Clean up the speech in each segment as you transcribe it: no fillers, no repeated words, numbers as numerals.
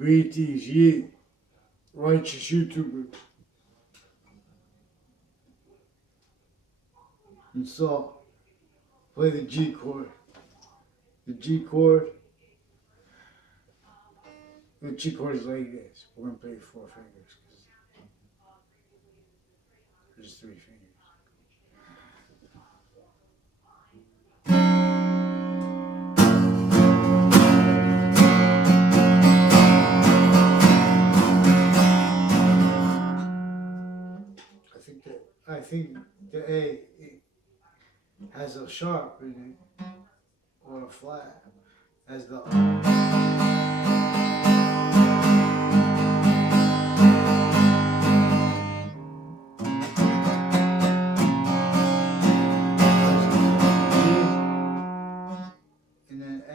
Greetings, ye righteous YouTuber. And so, play the G chord. The G chord. The G chord is like this. We're going to play 4 fingers. There's 3 fingers. I think the A has a sharp in it, or a flat, as the and then A.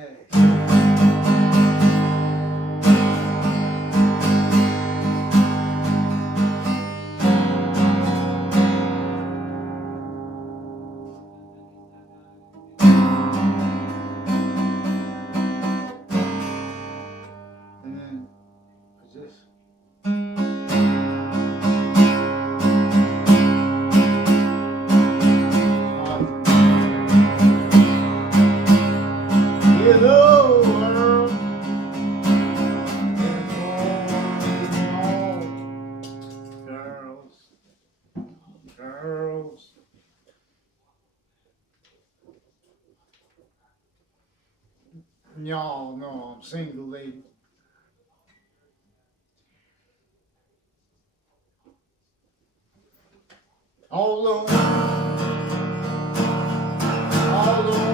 And then what's this? Hello, world. Girls. Y'all know I'm single, lady. All alone. All alone.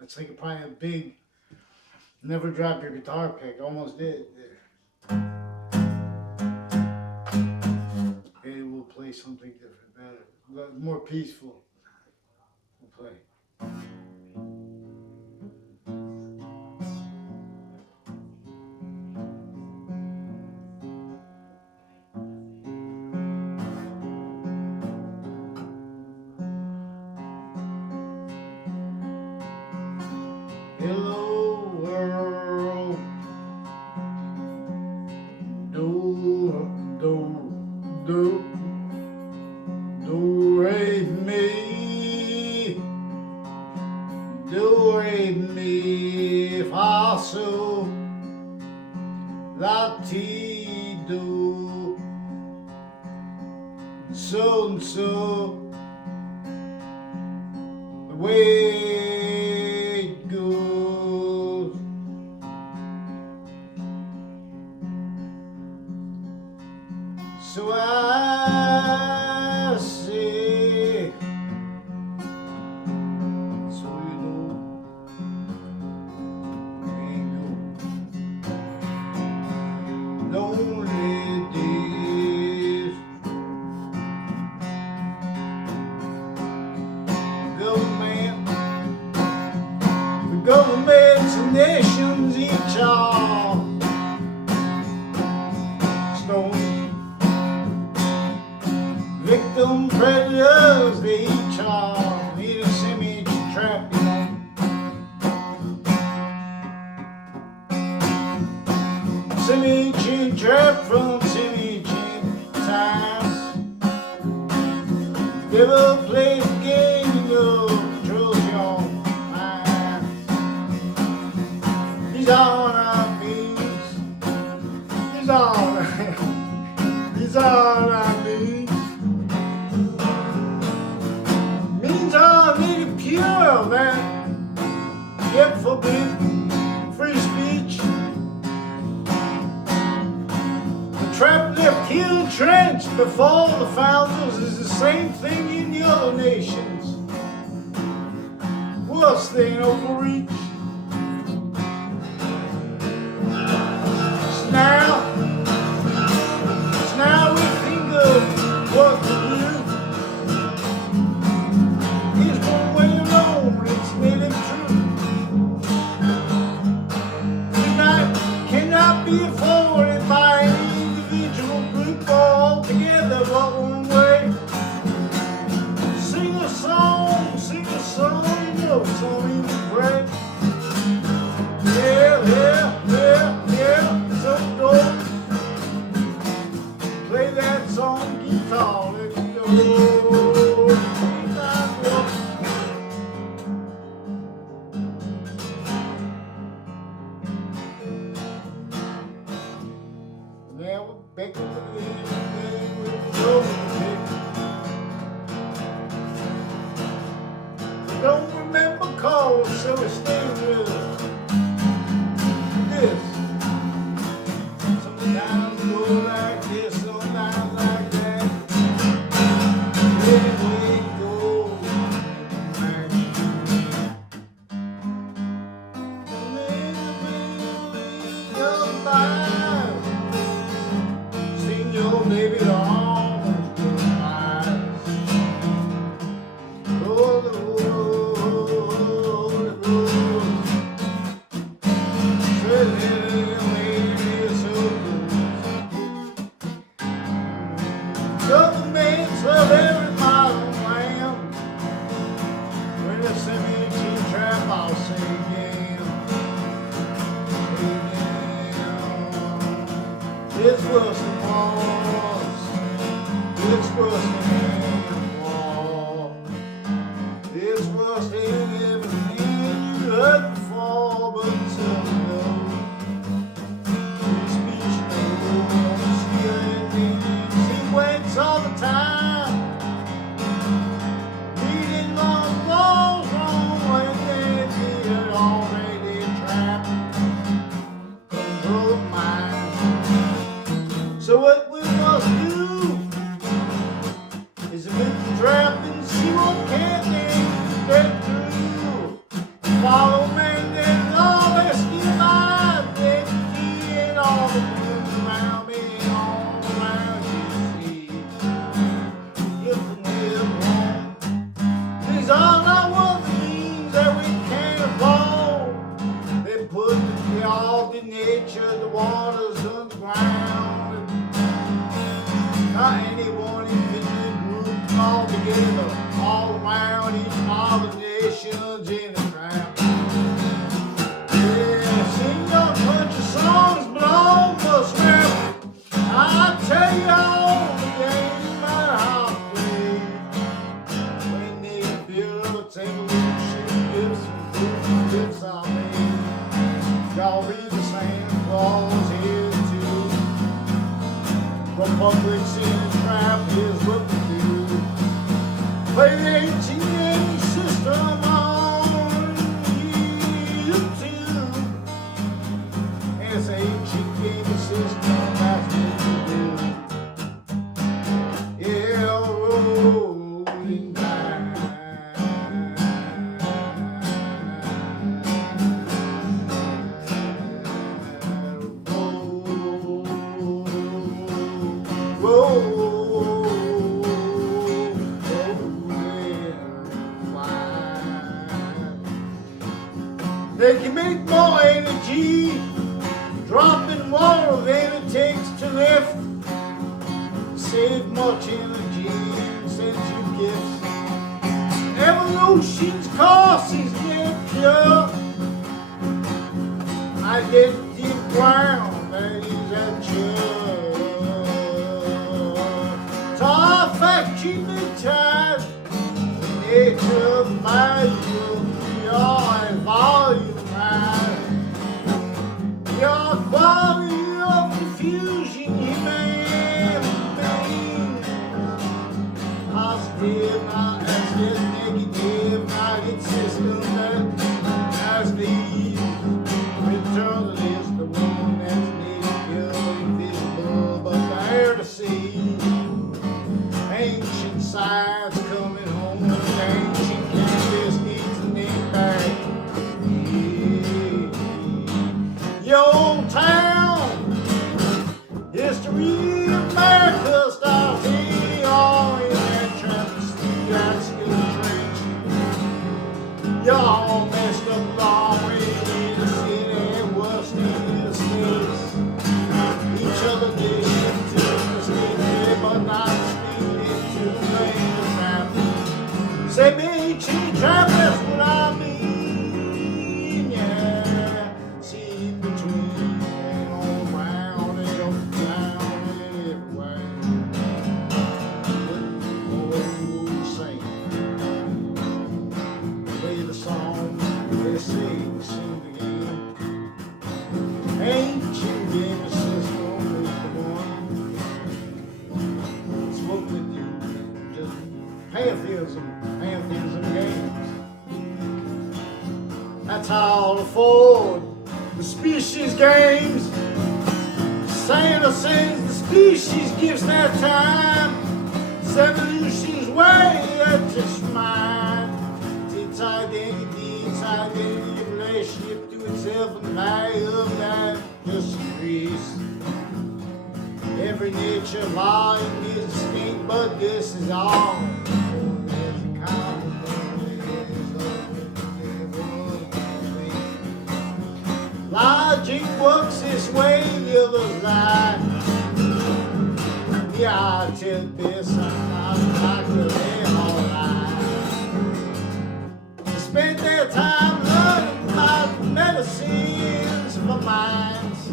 That's like probably a big, never drop your guitar pick. Almost did there. Maybe we'll play something different, better, more peaceful. We'll play. Hello world, do re mi fa so la ti do so the way it goes. So I say, so you know, we go lonely days. Go man. Devil plays a game, you know, controls your mind. These are our means. These are these are our means. Means are neither pure that yet forbid free speech. The trap left here entrenched before the founders is the same thing in the other nations. Worse than overreach. So now we think of what to do. Is one way alone, it's made it true. Cannot be afforded by any individual group or all together but one way. Sing a song, you know it's only the bread. Yeah, so dope. Play that song guitar, let's go. Now we're back to the thing with the music. We don't remember calls, so we stay with this. Sometimes we go like this, sometimes like that. Let we go. Baby, long goodbye. Roll the road. So governments of every modern land. When they send me to trap, I'll say again. It's worse than wars. It's worse than war. It's worse than everything you heard before, but still no. Free speech, no. Stealing sequence all the time. Reading long laws wrong when they did already trapped. Control of mind. So what we must do is make the trap and see what can't they get through. Follow mandate law, let's get mine, let the key and all the rooms around me, all around you see. If the live wrong, these are not what the means that we can't afford. They put all the nature, the waters underground. Not any one individual group, all together, all around each of the nations in a trap. Yeah, sing your country songs, but all must rap. I tell you all, it ain't matter how to play. When they appear, take a look, shoot gifts, and gifts on me. Y'all be the same claws here too. Republics in a trap is what we do. Play the ATM system on YouTube. It's ATM system, that's what we do. Yeah, rolling time. They can make more energy dropping water than it takes to lift. Save much energy and send you gifts. Evolution's course is near pure. Identity of ground that is at church. To our factory mid-tide. nature of value, your volume, man. Your quality of confusion, human being. Positive, not as yet negative, not its system that has these. Eternal is the one that's near, invisible, but there to see. Ancient science coming home with ancient canvas needs a name back. Your old town, history of America starts here, all in that travesty, that skin trench. You're all messed up long way in the city, worse in the states. Each other dish to the state, but not speaking to the trap. Say me, cheap trap, that's what I mean, yeah. See between and all round and up down and everywhere. Oh, sing. Play the song, they sing the game. Ancient game system is the one. Spoke with you, just pantheism games. That's how I'll afford the species games. Santa sends the species gifts that time. It's evolution's way, that's just mine. Its identity, relationship to itself, and the value of that just increase. Every nature volume is distinct, but this is all. There's a common logic works this way, the others lie. Yeah, I tell this, I'm not like they all lie. They spend their time learning about medicines for minds.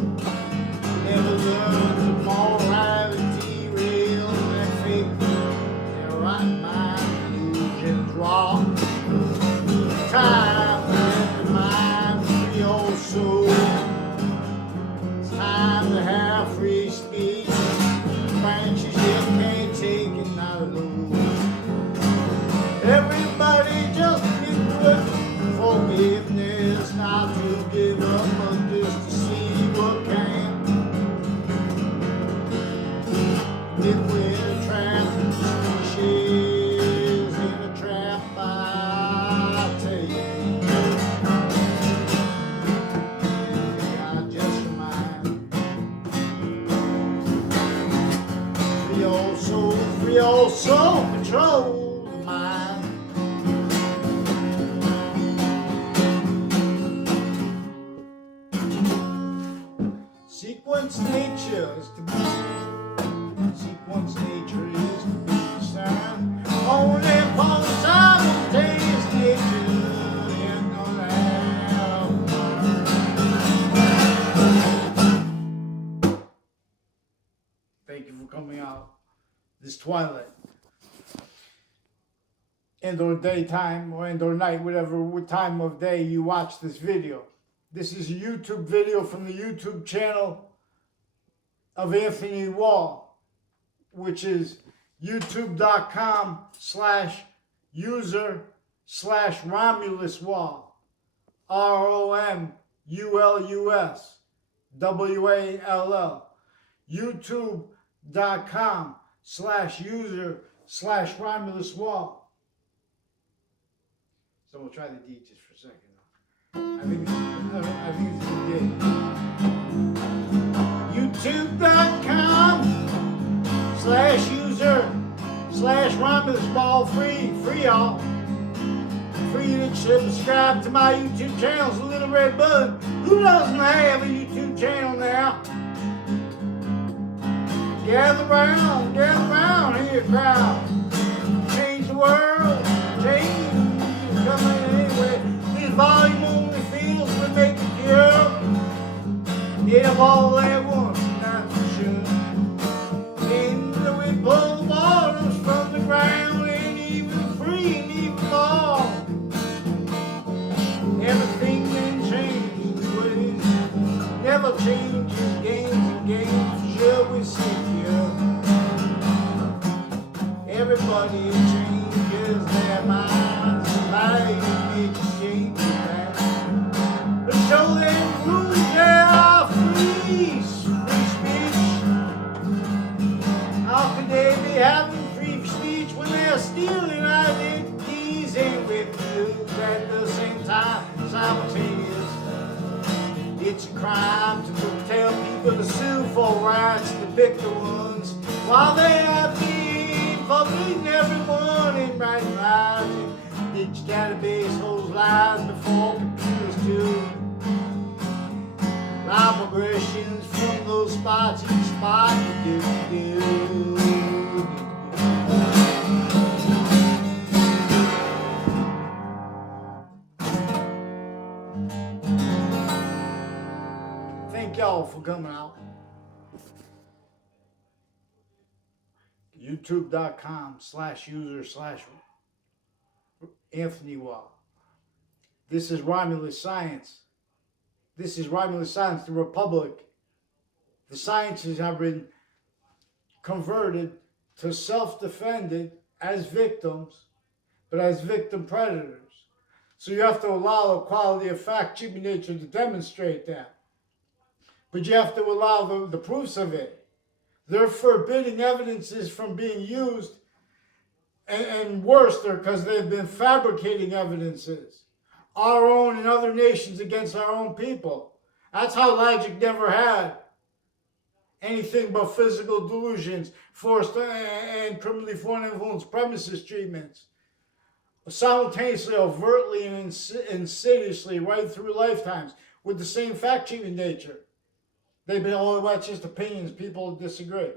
Never learn the morality, real and fake. Their right mind illusions raw. Time and mind, free old soul. It's time to have free speech. Branches you can't take it, not alone. Everybody just get through it. Forgiveness, not to give up, but just to see what can. If we're in a trap, species in a trap, I tell you. God just remind. Free old soul, control the mind. Sequence nature is to be. Sequence nature is to be discerned only upon simultaneous nature in the land. Thank you for coming out this twilight. End or daytime or end or night, whatever time of day you watch this video. This is a YouTube video from the YouTube channel of Anthony Wall, which is youtube.com/user/RomulusWall. ROMULUSWALL. youtube.com/user/RomulusWall. So we'll try the D just for a second. I think it's good. youtube.com/user/RomulusWall. Free y'all. Free to subscribe to my YouTube channel. It's a little red button. Who doesn't have a YouTube channel now? Gather round here, crowd. Change the world, change coming anyway. This volume only feels to make a cure. Get up all at once, not for sure. And we pull the waters from the ground, and even free, and even more. pick the ones while they have been publishing everyone in writing lives. Each database holds lies before computers do. Live aggressions from those spots, each spot you do. Thank y'all for coming out. YouTube.com/user/Anthony Wall. This is Romulus Science. This is Romulus Science, the Republic. The sciences have been converted to self-defended as victims, but as victim predators. So you have to allow a quality of fact, human nature to demonstrate that. But you have to allow the proofs of it. They're forbidding evidences from being used, and worse, because they've been fabricating evidences, our own and other nations against our own people. That's how logic never had anything but physical delusions, forced and criminally foreign influence premises treatments, simultaneously, overtly, and insidiously right through lifetimes with the same fact-treating nature. They've been, oh, that's just opinions, people disagree.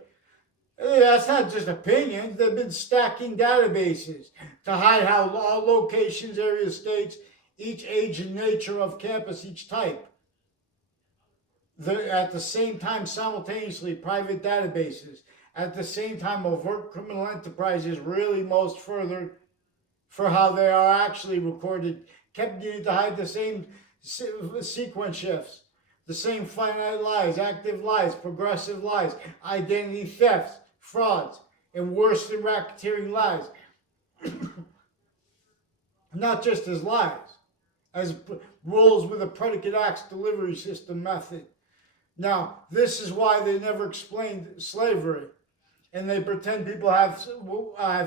That's not just opinions. They've been stacking databases to hide how locations, areas, states, each age and nature of campus, each type. At the same time, simultaneously, private databases. At the same time, overt criminal enterprises really most further for how they are actually recorded, kept needing to hide the same sequence shifts, the same finite lies, active lies, progressive lies, identity thefts, frauds, and worse than racketeering lies. Not just as lies, as rules with a predicate acts delivery system method. Now, this is why they never explained slavery. And they pretend people have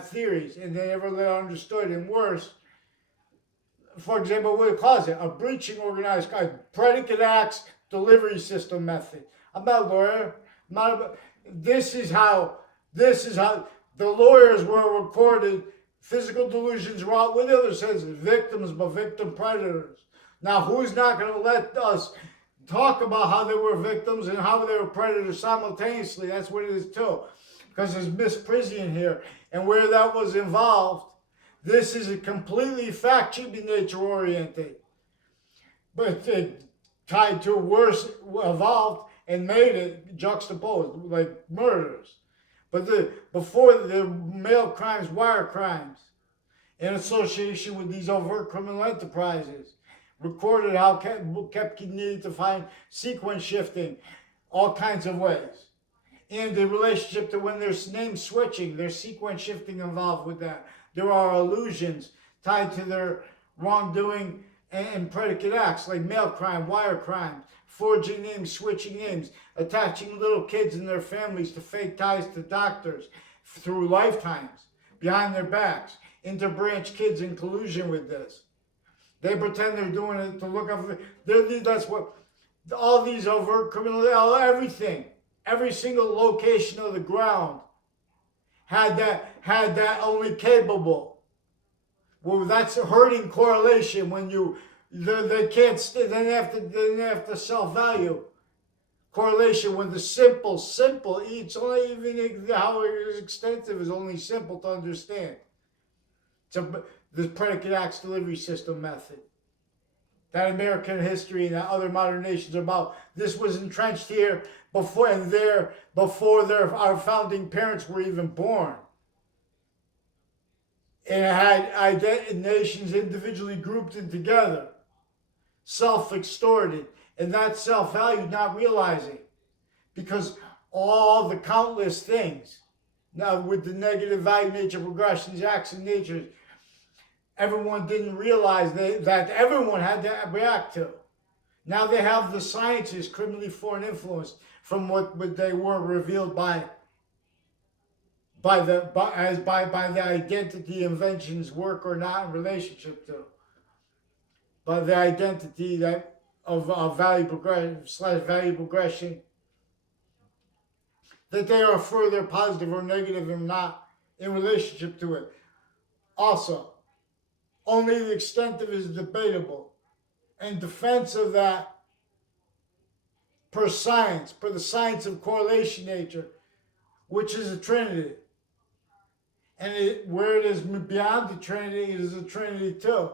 theories, and they never understood. And worse, for example, what it calls it, a breaching organized crime, predicate acts delivery system method. I'm not a lawyer. This is how the lawyers were recorded. Physical delusions were out with others, says victims, but victim predators. Now, who's not going to let us talk about how they were victims and how they were predators simultaneously? That's what it is too. Because there's Miss Prisian here, and where that was involved, this is a completely fact-keeping nature oriented, but it tied to worse, evolved and made it juxtaposed like murders. But before the mail crimes, wire crimes, in association with these overt criminal enterprises, recorded how kept needed to find sequence shifting, all kinds of ways. And the relationship to when there's name switching, there's sequence shifting involved with that. There are allusions tied to their wrongdoing and predicate acts like mail crime, wire crime, forging names, switching names, attaching little kids and their families to fake ties to doctors through lifetimes, behind their backs, interbranch kids in collusion with this. They pretend they're doing it to look up. That's what all these overt criminal, everything. Every single location of the ground had that only capable. Well, that's a hurting correlation when they can't. Then they have to self-value correlation when the simple. It's only even how it is extensive is only simple to understand. So the predicate acts delivery system method. That American history and that other modern nations are about. This was entrenched here before our founding parents were even born. And it had nations individually grouped in together, self-extorted, and that self-value not realizing. Because all the countless things, now with the negative value nature, progressions, acts, and natures, everyone didn't realize that everyone had to react to. Now they have the sciences criminally foreign influenced from what they were revealed by the identity inventions work or not in relationship to, by the identity that of value progression / value progression that they are further positive or negative or not in relationship to it. Also, only the extent of it is debatable. In defense of that, per science, per the science of correlation nature, which is a trinity. And where it is beyond the trinity, it is a trinity too.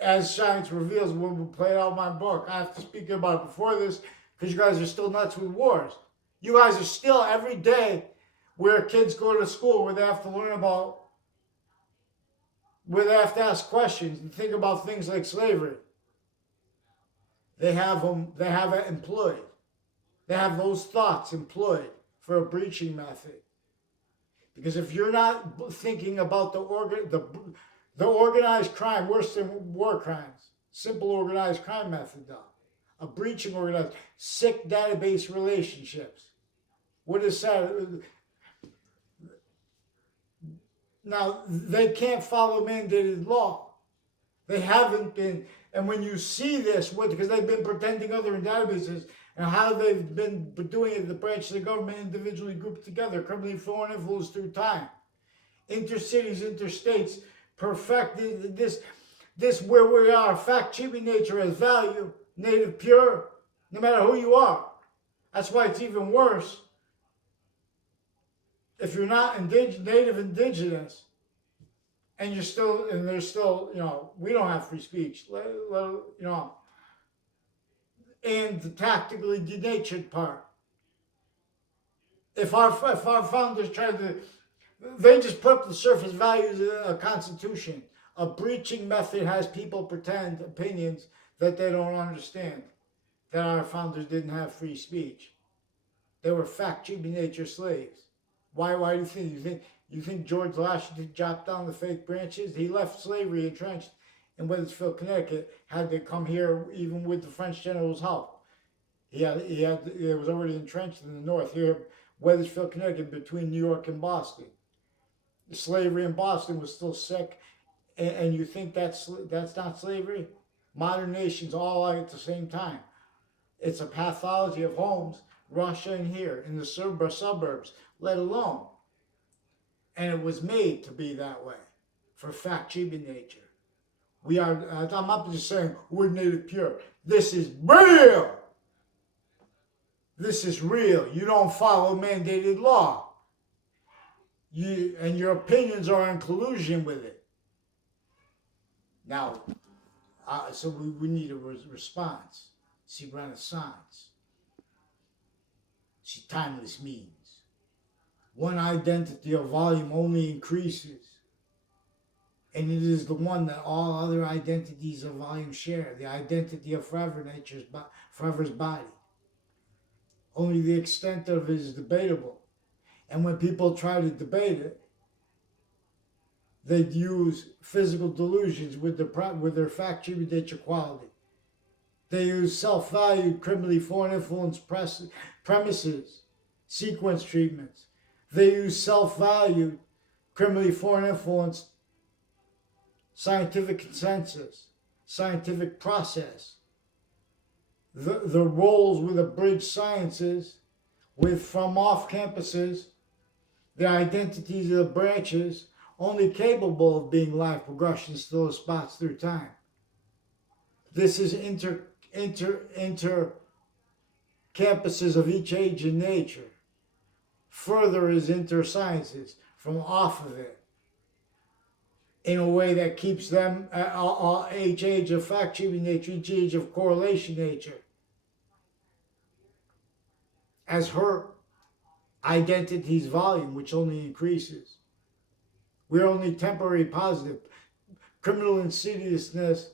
As science reveals when we play out my book. I have to speak about it before this because you guys are still nuts with wars. You guys are still every day where kids go to school where they have to learn about, where they have to ask questions and think about things like slavery. They have it employed. They have those thoughts employed for a breaching method. Because if you're not thinking about the organized crime, worse than war crimes, simple organized crime method though, a breaching organized, sick database relationships. What is that? Now, they can't follow mandated law. They haven't been, and when you see this, because they've been pretending other databases, and how they've been doing it, the branches of government individually grouped together, criminally foreign influence through time. Intercities, interstates, perfected this where we are, fact, cheaping nature as value, native pure, no matter who you are. That's why it's even worse if you're not native indigenous, and you're still, and there's still, we don't have free speech, and the tactically denatured part. If our founders tried to, they just put up the surface values of a constitution. A breaching method has people pretend opinions that they don't understand, that our founders didn't have free speech. They were fact-cheating nature slaves. Why do you think? You think George Washington chopped down the faith branches? He left slavery entrenched in Wethersfield, Connecticut, had to come here even with the French general's help. It was already entrenched in the north here, Wethersfield, Connecticut, between New York and Boston. The slavery in Boston was still sick, and you think that's not slavery? Modern nations all are at the same time. It's a pathology of homes, Russia and here, in the suburbs, let alone. And it was made to be that way, for fact-cheating nature. I'm not just saying we're native pure. This is real. This is real. You don't follow mandated law. And your opinions are in collusion with it. Now, so we need a response. See, renaissance. See, timeless means. One identity of volume only increases. And it is the one that all other identities of volume share. The identity of forever's body. Only the extent of it is debatable. And when people try to debate it, they use physical delusions with their fact-cheating nature quality. They use self-valued, criminally foreign influence premises, sequence treatments. They use self-valued, criminally foreign influence, scientific consensus, scientific process. The roles with abridged sciences, from off campuses, the identities of the branches, only capable of being live progression still as spots through time. This is inter campuses of each age and nature. Further is inter-sciences from off of it in a way that keeps them each age of fact-cheating nature, each age of correlation nature, as her identity's volume, which only increases. We're only temporary positive. Criminal insidiousness,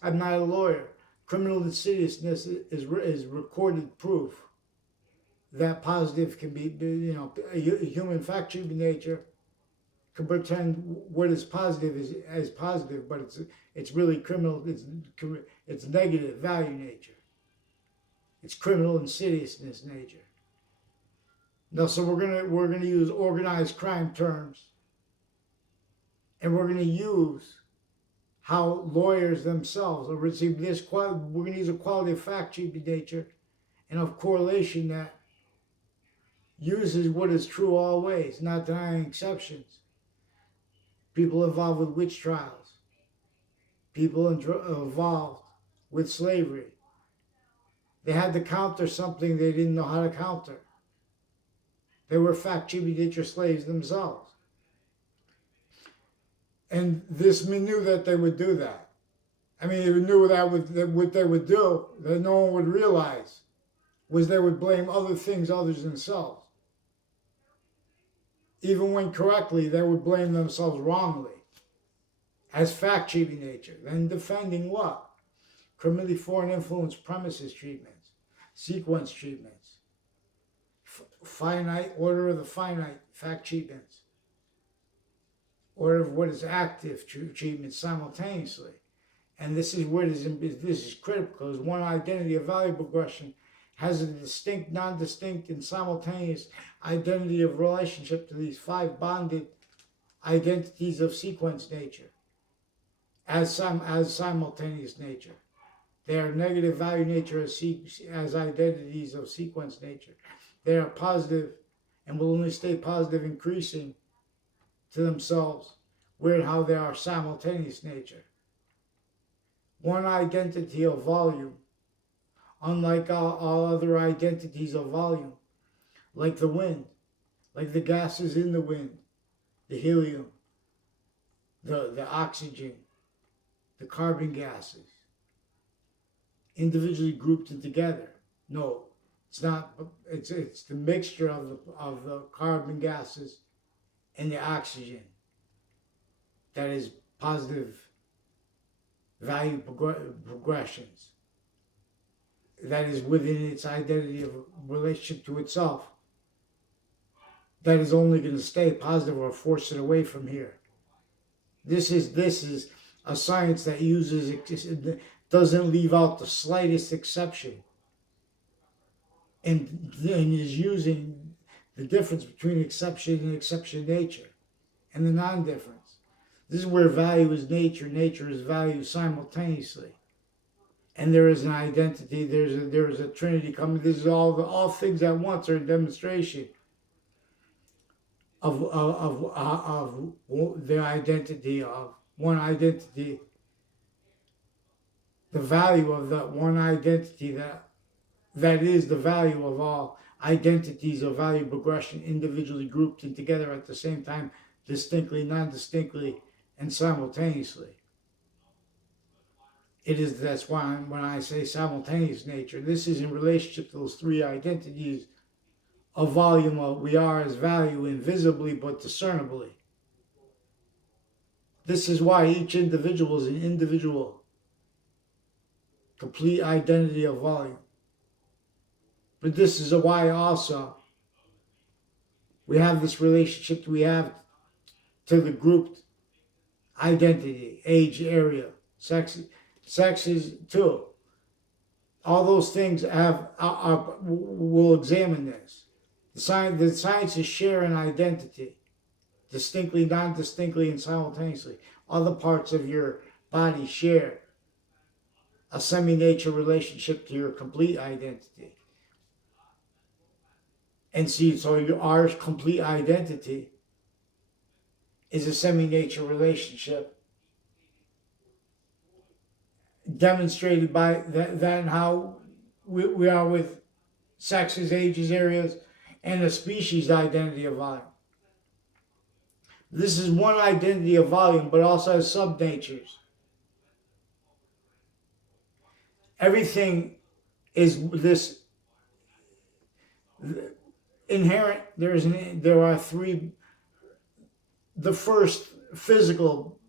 I'm not a lawyer. Criminal insidiousness is recorded proof that positive can be, a human fact-cheating nature can pretend what is positive as positive, but it's really criminal. It's negative value nature. It's criminal insidiousness nature. Now, so we're gonna use organized crime terms, and we're gonna use how lawyers themselves are receiving this. We're gonna use a quality of fact-cheating nature and of correlation that uses what is true always, not denying exceptions. People involved with witch trials, people involved with slavery. They had to counter something they didn't know how to counter. They were fact nature slaves themselves. And this men knew that they would do that. I mean, they knew that what they would do, that no one would realize, was they would blame other things other than themselves. Even when correctly, they would blame themselves wrongly as fact-cheating nature. Then defending what? Criminally foreign influence premises treatments, sequence treatments, finite order of the finite fact treatments, order of what is active treatment simultaneously. And this is critical because one identity of value progression has a distinct, non-distinct, and simultaneous identity of relationship to these 5 bonded identities of sequence nature as simultaneous nature. They are negative value nature as identities of sequence nature. They are positive and will only stay positive, increasing to themselves. Weird how they are simultaneous nature. One identity of volume, unlike all other identities of volume, like the wind, like the gases in the wind, the helium, the oxygen, the carbon gases, individually grouped and together. No, it's not. It's the mixture of the carbon gases and the oxygen that is positive value progressions. That is within its identity of relationship to itself. That is only going to stay positive or force it away from here. This is a science that doesn't leave out the slightest exception, and is using the difference between exception and exception nature, and the non-difference. This is where value is nature, nature is value simultaneously. And there is an identity, there is a trinity coming. This is all things at once are a demonstration of the identity of one identity, the value of that one identity that is the value of all identities of value progression, individually grouped and together at the same time, distinctly, non-distinctly, and simultaneously. That's why when I say simultaneous nature, this is in relationship to those 3 identities of volume of we are as value, invisibly but discernibly. This is why each individual is an individual, complete identity of volume. But this is why also we have this relationship we have to the grouped identity, age, area, sexes too. All those things we'll examine this. The sciences share an identity, distinctly, non-distinctly, and simultaneously. Other parts of your body share a semi-nature relationship to your complete identity. And see, so our complete identity is a semi-nature relationship demonstrated by that and how we are with sexes, ages, areas, and a species identity of volume. This is one identity of volume, but also has sub-natures. Everything is this inherent. There are 3. The first physical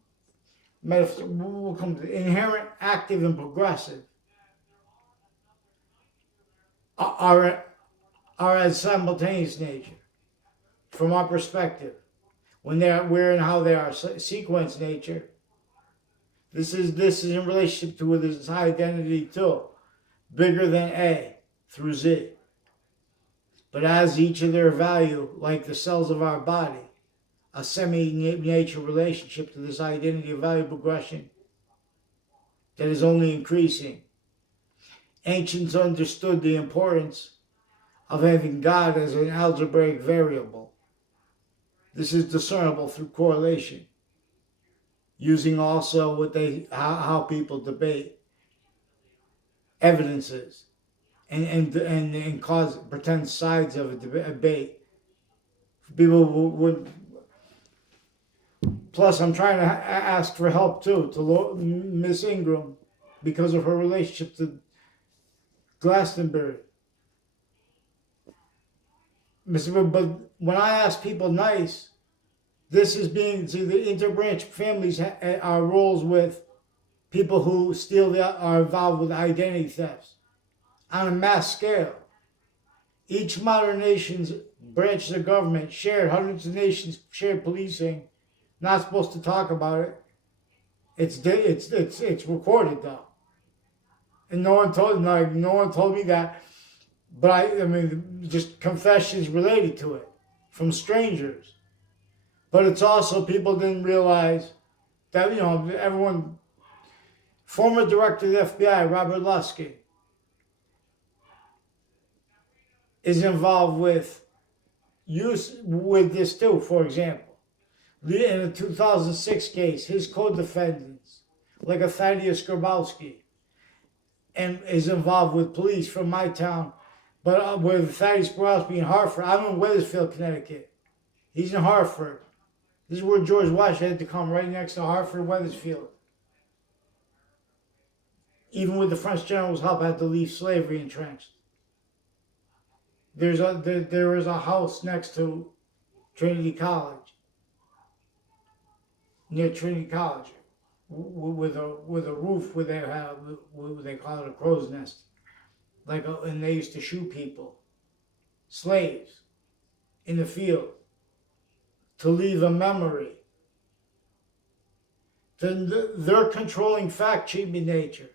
metaphor will come to inherent, active, and progressive are as simultaneous nature from our perspective. When where and how they are sequence nature. This is in relationship to this identity too, bigger than A through Z. But as each of their value, like the cells of our body, a semi-nature relationship to this identity of value progression that is only increasing. Ancients understood the importance of having God as an algebraic variable. This is discernible through correlation, using also how people debate evidences and cause pretend sides of a debate. People would. Plus, I'm trying to ask for help too to Miss Ingram because of her relationship to Glastonbury. But when I ask people nice, this is being to the interbranch families are roles with people who are involved with identity thefts on a mass scale. Each modern nation's branches of government shared, hundreds of nations shared policing. Not supposed to talk about it. It's recorded though, and no one told me that. But I mean, just confessions related to it from strangers. But it's also people didn't realize that everyone. Former director of the FBI, Robert Lusky, is involved with this too. For example, in the 2006 case, his co-defendants, like a Thaddeus Grabowski, and is involved with police from my town, but with Thaddeus Grabowski in Hartford. I'm in Wethersfield, Connecticut. He's in Hartford. This is where George Washington had to come, right next to Hartford, Wethersfield. Even with the French general's help, had to leave slavery entrenched. There is a house next to Trinity College, near Trinity College, with a roof where they call it a crow's nest, and they used to shoot people, slaves, in the field, to leave a memory. Their controlling fact-cheating nature,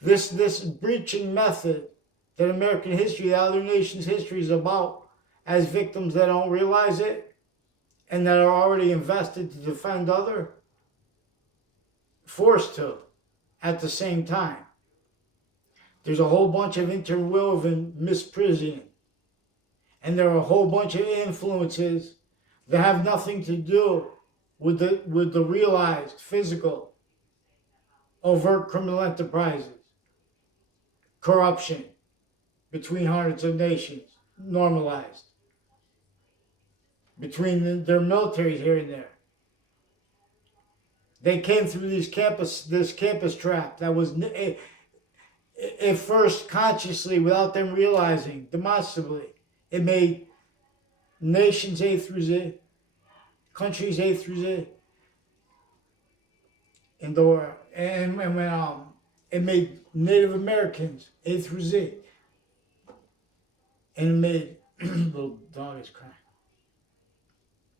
this breaching method that American history, that other nations' history is about, as victims that don't realize it, and that are already invested to defend other, forced to, at the same time. There's a whole bunch of interwoven misprision, and there are a whole bunch of influences that have nothing to do with the realized physical overt criminal enterprises, corruption between hundreds of nations, normalized between their militaries here and there. They came through this campus trap that was at first consciously, without them realizing, demonstrably, it made nations A through Z, countries A through Z, and it made Native Americans A through Z, and it made little dog is crying.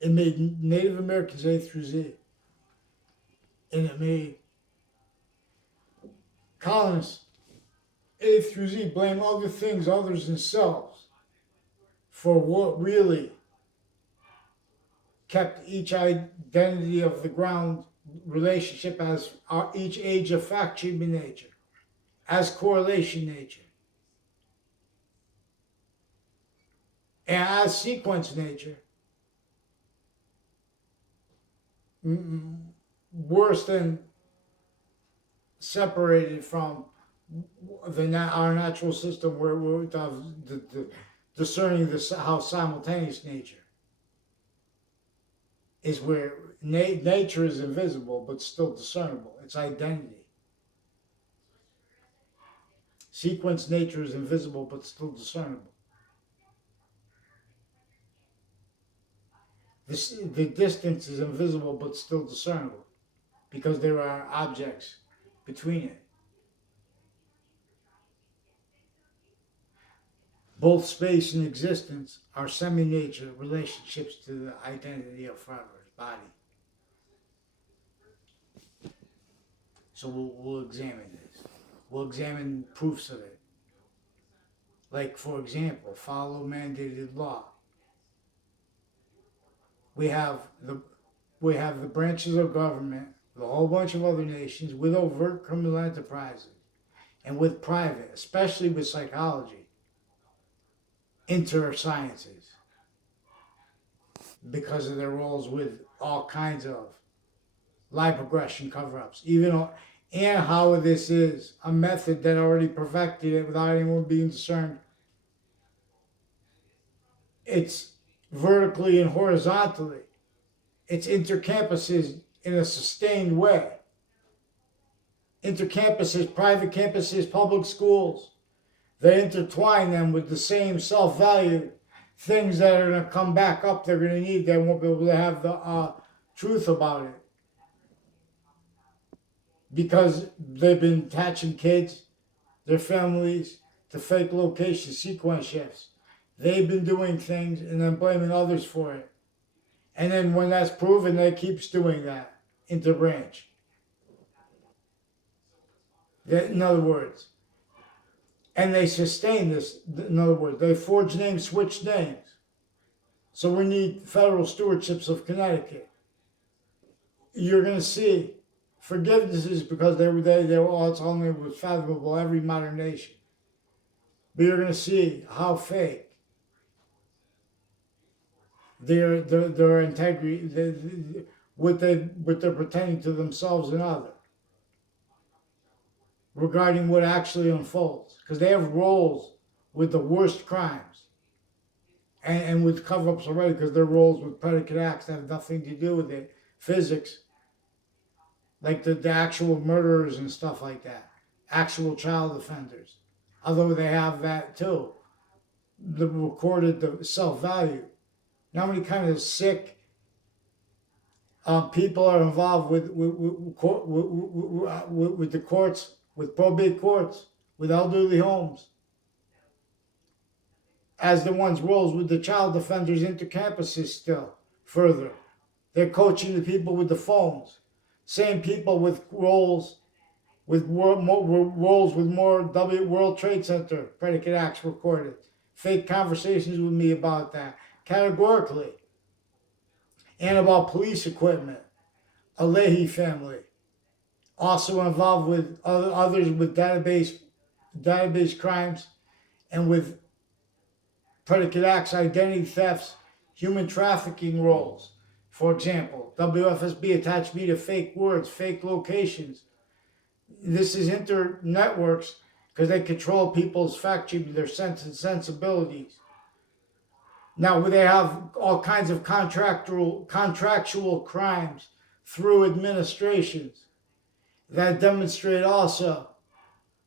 It made Native Americans A through Z, and it made colonists A through Z blame other things, others themselves, for what really kept each identity of the ground relationship as each age of fact-cheating nature, as correlation nature, and as sequence nature, worse than separated from our natural system where we're discerning how simultaneous nature is, where nature is invisible but still discernible. It's identity. Sequence nature is invisible but still discernible. The distance is invisible but still discernible because there are objects between it. Both space and existence are semi-nature relationships to the identity of Frederick's body. So we'll examine this. We'll examine proofs of it. Like, for example, follow mandated law. We have the branches of government, with a whole bunch of other nations, with overt criminal enterprises, and with private, especially with psychology, inter-sciences because of their roles with all kinds of live progression cover-ups. And how this is a method that already perfected it without anyone being discerned. It's vertically and horizontally. It's intercampuses in a sustained way. Intercampuses, private campuses, public schools. They intertwine them with the same self-value things that are going to come back up. They're going to need. They won't be able to have the truth about it because they've been attaching kids, their families, to fake location sequence shifts. They've been doing things and then blaming others for it. And then when that's proven, they keeps doing that interbranch. In other words, and they sustain this. In other words, they forge names, switch names. So we need federal stewardships of Connecticut. You're going to see forgivenesses because they were all, it's only was fathomable every modern nation. But you're going to see how fake their integrity, what they're pretending to themselves and others regarding what actually unfolds, because they have roles with the worst crimes and with cover-ups already, because their roles with predicate acts that have nothing to do with it, physics, like the actual murderers and stuff like that, actual child offenders, although they have that too, the recorded the self-value. Now, how many kind of sick people are involved with the courts, with probate courts, with elderly homes, as the ones roles with the child offenders intercampuses still further. They're coaching the people with the phones. Same people with roles with roles with more World Trade Center predicate acts recorded. Fake conversations with me about that, categorically. And about police equipment. A Leahy family. Also involved with others with database crimes and with predicate acts, identity thefts, human trafficking roles. For example, WFSB attached me to fake words, fake locations. This is inter-networks because they control people's their sense and sensibilities. Now, they have all kinds of contractual crimes through administrations that demonstrate also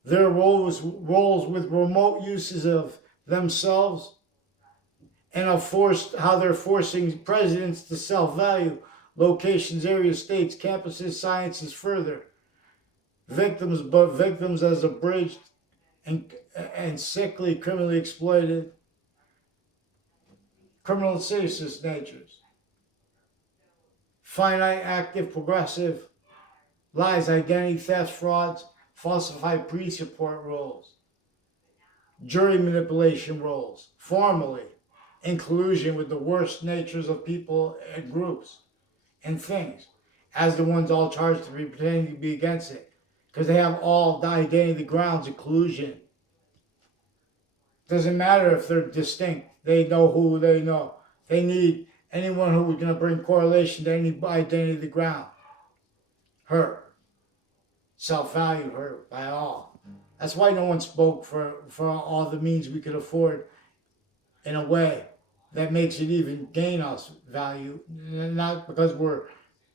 their roles with remote uses of themselves and how they're forcing presidents to self-value locations, areas, states, campuses, sciences further. Victims as abridged and sickly, criminally exploited, criminal insidious natures. Finite, active, progressive, lies, identity theft, frauds, falsified police report roles, jury manipulation roles, formally, in collusion with the worst natures of people and groups and things, as the ones all charged to be pretending to be against it, because they have all the identity grounds of collusion. Doesn't matter if they're distinct. They know who they know. They need anyone who is going to bring correlation to any identity of the ground. Her. Self-value her by all. That's why no one spoke for all the means we could afford in a way that makes it even gain us value. Not because we're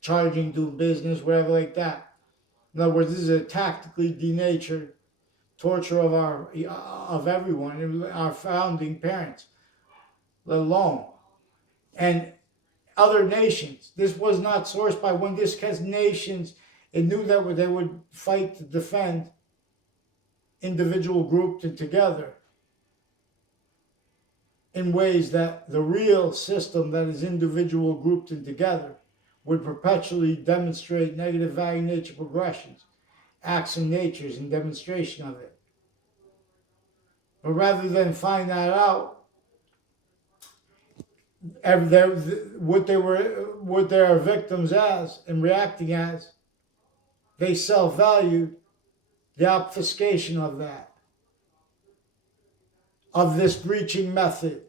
charging, doing business, whatever like that. In other words, this is a tactically denatured torture of everyone, our founding parents, let alone. And other nations. This was not sourced by when this has nations. It knew that they would fight to defend individual grouped and together in ways that the real system that is individual grouped and together would perpetually demonstrate negative value nature progressions, acts and natures and demonstration of it. But rather than find that out, what they are victims as and reacting as, they self-valued the obfuscation of that. of this breaching method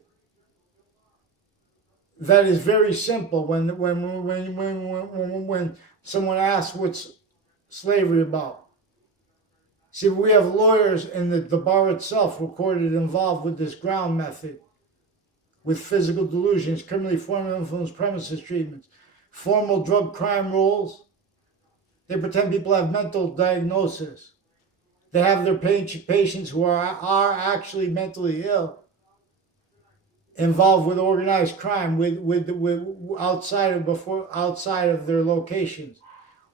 that is very simple. When someone asks what's slavery about, see, we have lawyers in the bar itself recorded involved with this ground method, with physical delusions, criminally formal influence, premises treatments, formal drug crime rules. They pretend people have mental diagnosis. They have their patients who are actually mentally ill, involved with organized crime, with outside of their locations,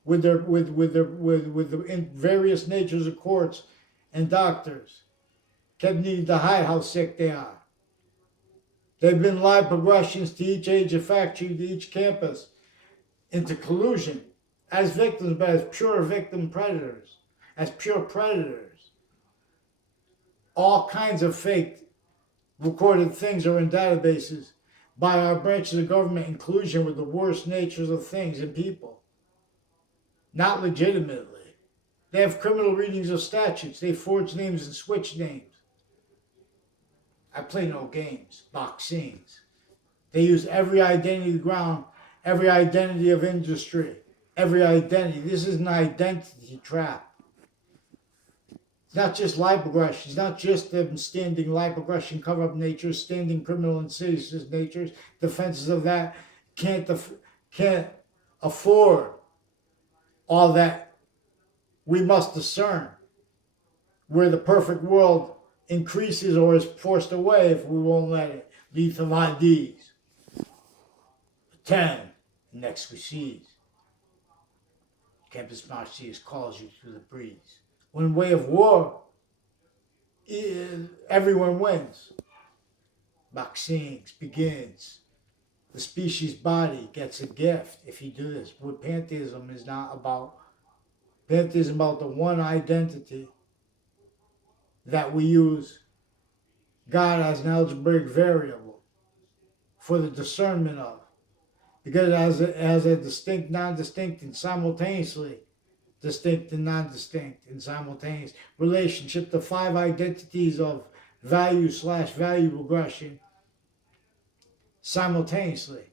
with the in various natures of courts and doctors, kept needing to hide how sick they are. They've been live progressions to each age of factory, to each campus, into collusion as victims, but as pure victim predators, as pure predators. All kinds of fake recorded things are in databases by our branches of government in collusion with the worst natures of things and people. Not legitimately. They have criminal readings of statutes. They forge names and switch names. I play no games, boxings. They use every identity ground, every identity of industry, every identity. This is an identity trap. It's not just life progression. It's not just them standing life progression, cover up natures, standing criminal and citizen's natures, defenses of that can't afford all that. We must discern where the perfect world increases or is forced away if we won't let it. Lethal IDs. 10. Next we seize. Campus Martius calls you through the breeze. When way of war, everyone wins. Vaccines begins. The species body gets a gift if you do this. What pantheism is not about. Pantheism about the one identity that we use God as an algebraic variable for the discernment of. Because as a distinct, non-distinct, and simultaneously distinct and non-distinct and simultaneous relationship to 5 identities of value/value regression simultaneously,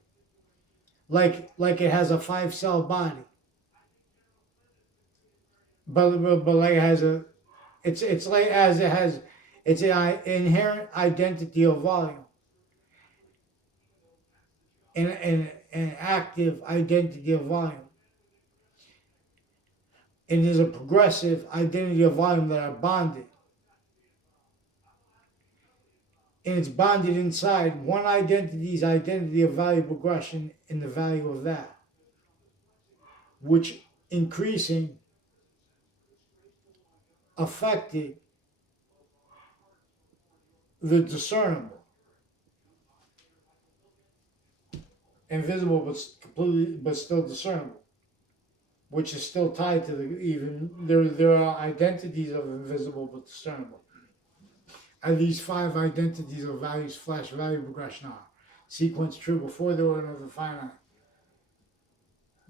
like it has a 5-cell body, but like it has a, it's like as it has, it's an inherent identity of volume and an active identity of volume. It is a progressive identity of volume that are bonded. And it's bonded inside one identity's identity of value progression in the value of that, which increasing affected the discernible, invisible but still discernible, which is still tied to the even there are identities of invisible but discernible. And these 5 identities of values/value progression are sequence true before the order of the finite,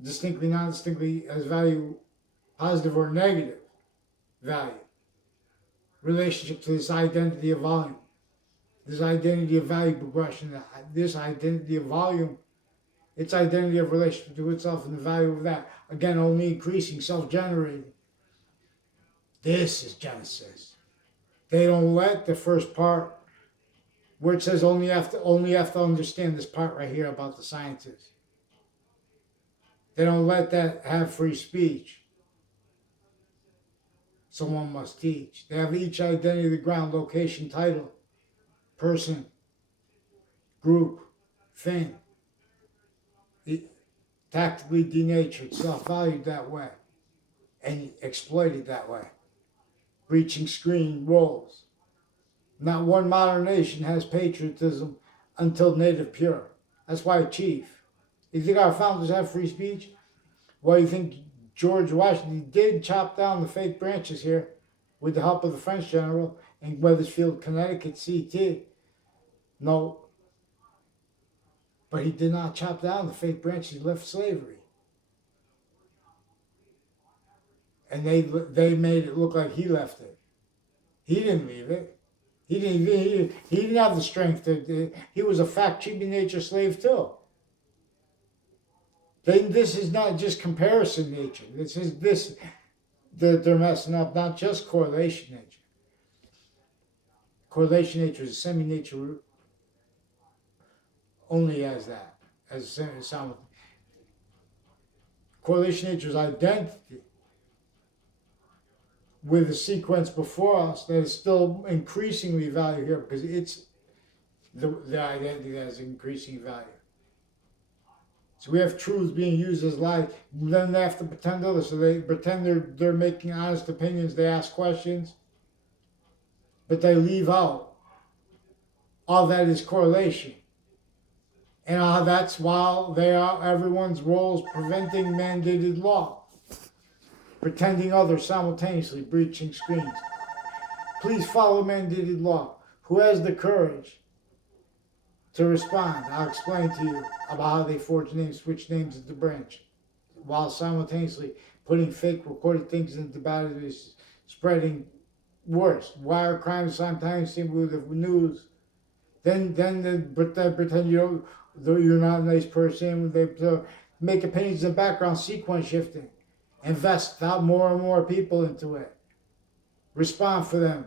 distinctly non-distinctly as value positive or negative value, relationship to this identity of volume, this identity of value progression, this identity of volume, its identity of relationship to itself and the value of that, again only increasing, self-generating. This is Genesis. They don't let the first part where it says only have to understand this part right here about the sciences. They don't let that have free speech. Someone must teach. They have each identity of the ground, location, title, person, group, thing. Tactically denatured, self-valued that way, and exploited that way. Breaching screen roles. Not one modern nation has patriotism until native pure. That's why chief. You think our founders have free speech? Well, you think George Washington did chop down the fake branches here with the help of the French general in Wethersfield, Connecticut, CT? No. But he did not chop down the fake branches. He left slavery. And they made it look like he left it. He didn't leave it. He didn't have the strength he was a cheating nature slave too. This is not just comparison nature. They're messing up, not just correlation nature. Correlation nature is semi nature only as that, as sound. Correlation nature is identity with a sequence before us that is still increasingly valued here because it's the identity that has increasing value. So we have truths being used as lies. Then they have to pretend others. So they pretend they're making honest opinions. They ask questions, but they leave out all that is correlation. And that's while everyone's role is preventing mandated law, pretending others simultaneously breaching screens. Please follow mandated law. Who has the courage to respond? I'll explain to you about how they forge names, switch names at the branch, while simultaneously putting fake recorded things into databases, spreading worse. Wire crimes sometimes seem with the news. Then they pretend you're not a nice person. They make opinions in the background, sequence shifting. Invest more and more people into it. Respond for them.